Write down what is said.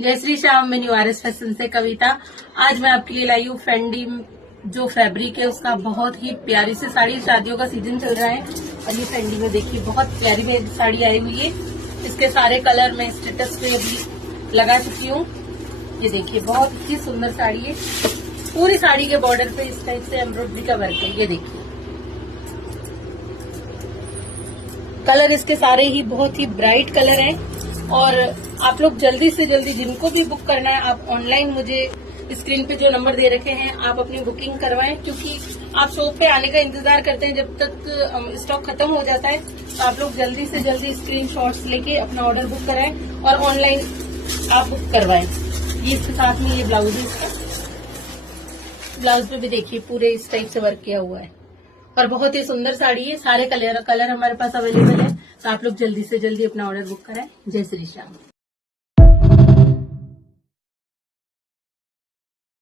जय श्री श्याम। मैं new RS fashion से कविता। आज मैं आपके लिए लाई हूँ फेंडी जो फैब्रिक है उसका बहुत ही प्यारी सी साड़ी। शादियों का सीजन चल रहा है और ये फेंडी में देखिए बहुत प्यारी में साड़ी आई हुई है। इसके सारे कलर मैं स्टेटस पे अभी लगा चुकी हूँ। ये देखिए बहुत ही सुंदर साड़ी है। पूरी साड़ी के बॉर्डर पे इस टाइप से एम्ब्रॉयडरी का वर्क है। ये देखिए कलर इसके सारे ही बहुत ही ब्राइट कलर हैं और आप लोग जल्दी से जल्दी जिनको भी बुक करना है आप ऑनलाइन मुझे स्क्रीन पे जो नंबर दे रखे हैं आप अपनी बुकिंग करवाएं, क्योंकि आप शॉप पे आने का इंतजार करते हैं जब तक स्टॉक खत्म हो जाता है। तो आप लोग जल्दी से जल्दी स्क्रीनशॉट्स लेके अपना ऑर्डर बुक कराएं और ऑनलाइन आप बुक करवाएं। ये इसके साथ में ये ब्लाउज है। इसका ब्लाउज पे भी देखिए पूरे इस टाइप से वर्क किया हुआ है और बहुत ही सुंदर साड़ी है। सारे कलर हमारे पास अवेलेबल है, तो आप लोग जल्दी से जल्दी अपना ऑर्डर बुक कराएं। जय श्री श्याम।